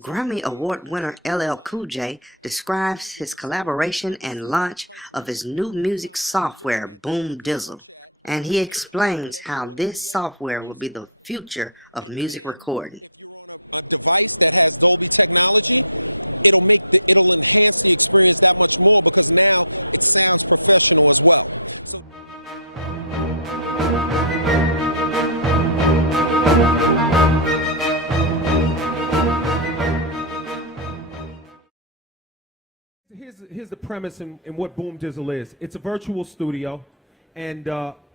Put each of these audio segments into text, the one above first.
Grammy Award winner LL Cool J describes his collaboration and launch of his new music software, Boom Dizzle, and he explains how this software will be the future of music recording. Here's the premise and what Boom Dizzle is. It's a virtual studio, and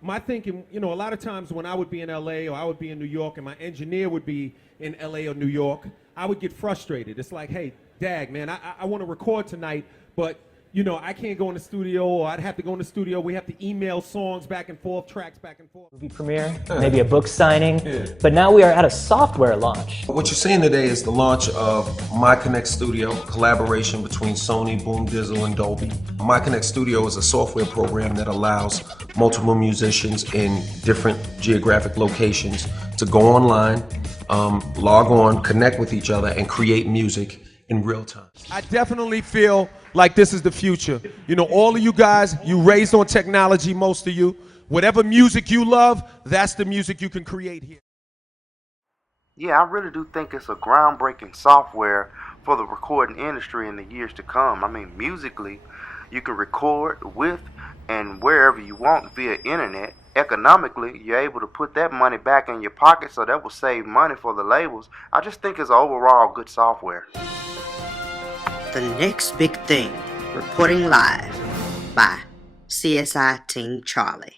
my thinking, a lot of times when I would be in LA or I would be in New York and my engineer would be in LA or New York, I would get frustrated. It's like, hey, Dag, man, I want to record tonight, but I can't go in the studio, or I'd have to go in the studio. We have to email songs back and forth, tracks back and forth. Movie premiere, maybe a book signing, but now we are at a software launch. What you're seeing today is the launch of MyConnect Studio, collaboration between Sony, Boom Dizzle, and Dolby. MyConnect Studio is a software program that allows multiple musicians in different geographic locations to go online, log on, connect with each other, and create music in real time. I definitely feel like this is the future. All of you guys, you raised on technology, most of you. Whatever music you love, that's the music you can create here. Yeah, I really do think it's a groundbreaking software for the recording industry in the years to come. I mean, musically, you can record with and wherever you want via internet. Economically, you're able to put that money back in your pocket, so that will save money for the labels. I just think it's overall good software. The next big thing, reporting live by CSI TeamCharlie.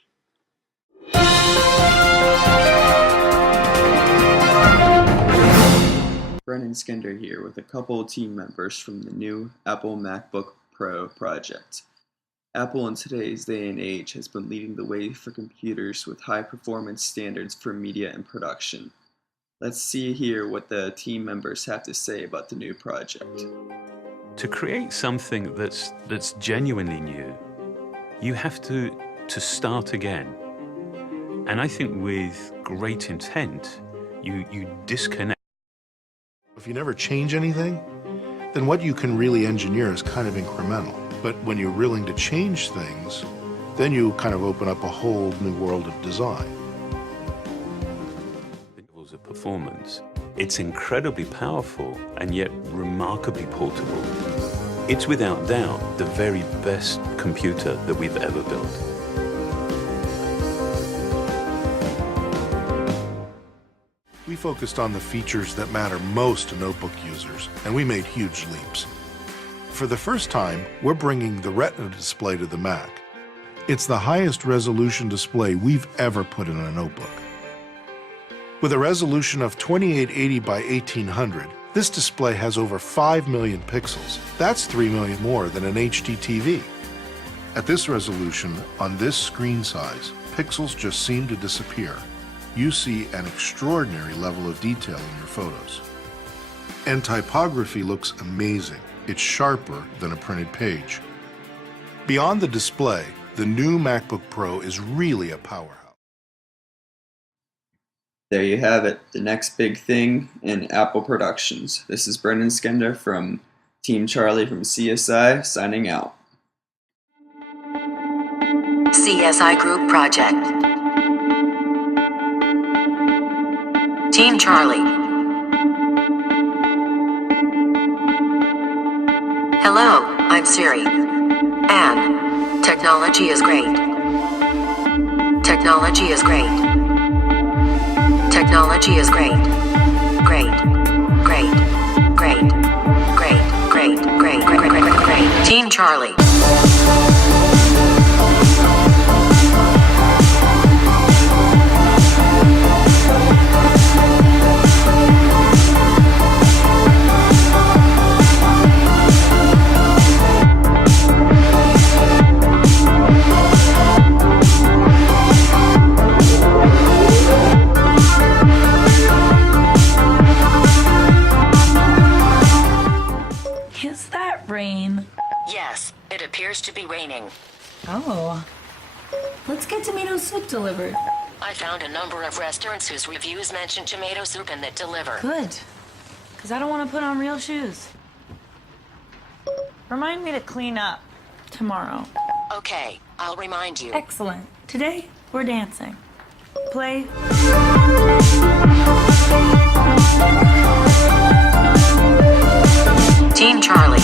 Brennan Skinder here with a couple of team members from the new Apple MacBook Pro project. Apple in today's day and age has been leading the way for computers with high performance standards for media and production. Let's see here what the team members have to say about the new project. To create something that's genuinely new, you have to start again. And I think with great intent, you disconnect. If you never change anything, then what you can really engineer is kind of incremental. But when you're willing to change things, then you kind of open up a whole new world of design. Levels of performance. It's incredibly powerful and yet remarkably portable. It's without doubt the very best computer that we've ever built. We focused on the features that matter most to notebook users, and we made huge leaps. For the first time, we're bringing the Retina display to the Mac. It's the highest resolution display we've ever put in a notebook. With a resolution of 2880 by 1800, this display has over 5 million pixels. That's 3 million more than an HD TV. At this resolution, on this screen size, pixels just seem to disappear. You see an extraordinary level of detail in your photos. And typography looks amazing. It's sharper than a printed page. Beyond the display, the new MacBook Pro is really a powerhouse. There you have it, the next big thing in Apple Productions. This is Brendan Skinder from TeamCharlie from CSI, signing out. CSI Group Project. TeamCharlie. Hello, I'm Siri. And technology is great. Technology is great. Technology is great. Great. Great. Great. Great. Great. Great. Great. Great. Great. Great. TeamCharlie. Is that rain? Yes, it appears to be raining. Oh. Let's get tomato soup delivered. I found a number of restaurants whose reviews mention tomato soup and that deliver. Good. Because I don't want to put on real shoes. Remind me to clean up tomorrow. Okay, I'll remind you. Excellent. Today, we're dancing. Play. Team Charlie.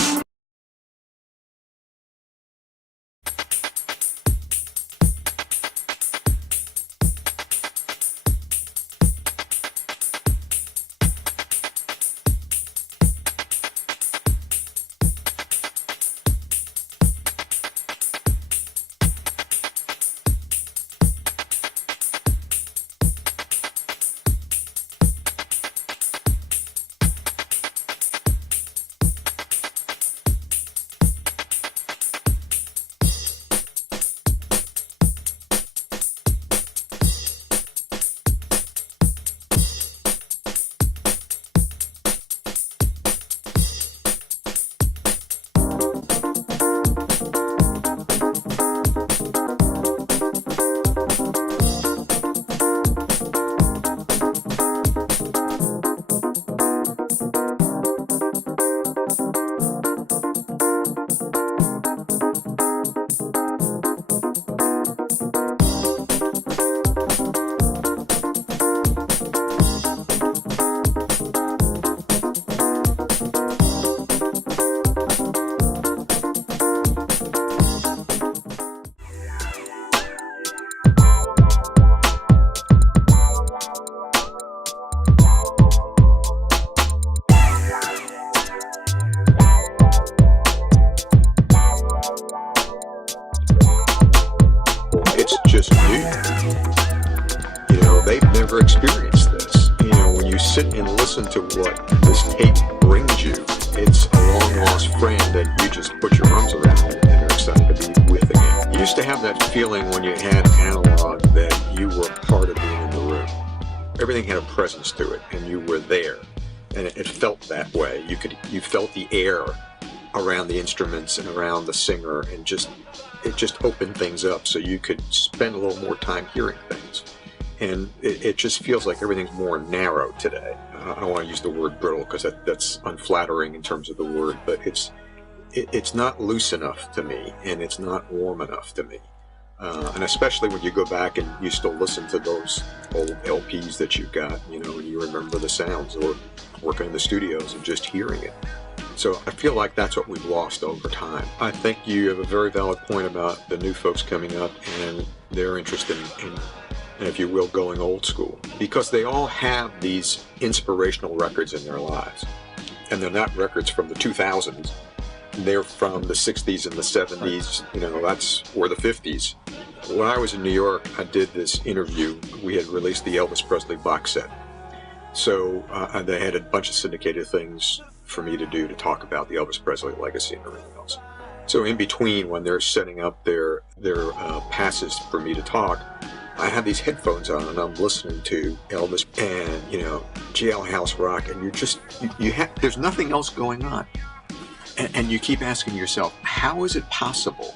It's just new. You know, they've never experienced this. You know, when you sit and listen to what this tape brings you, it's a long lost friend that you just put your arms around and are excited to be with again. You used to have that feeling when you had analog that you were part of being in the room. Everything had a presence to it, and you were there, and it felt that way. You felt the air around the instruments and around the singer, and it just opened things up so you could spend a little more time hearing things. And it just feels like everything's more narrow today. I don't want to use the word brittle because that's unflattering in terms of the word, but it's not loose enough to me, and it's not warm enough to me. And especially when you go back and you still listen to those old LPs that you got, you know, and you remember the sounds, or working in the studios and just hearing it. So I feel like that's what we've lost over time. I think you have a very valid point about the new folks coming up and their interest in, if you will, going old school. Because they all have these inspirational records in their lives. And they're not records from the 2000s. They're from the 60s and the 70s, you know, or the 50s. When I was in New York, I did this interview. We had released the Elvis Presley box set. So they had a bunch of syndicated things for me to do to talk about the Elvis Presley legacy and everything else. So in between, when they're setting up their passes for me to talk, I have these headphones on and I'm listening to Elvis and, you know, Jailhouse Rock, and there's nothing else going on. And you keep asking yourself, how is it possible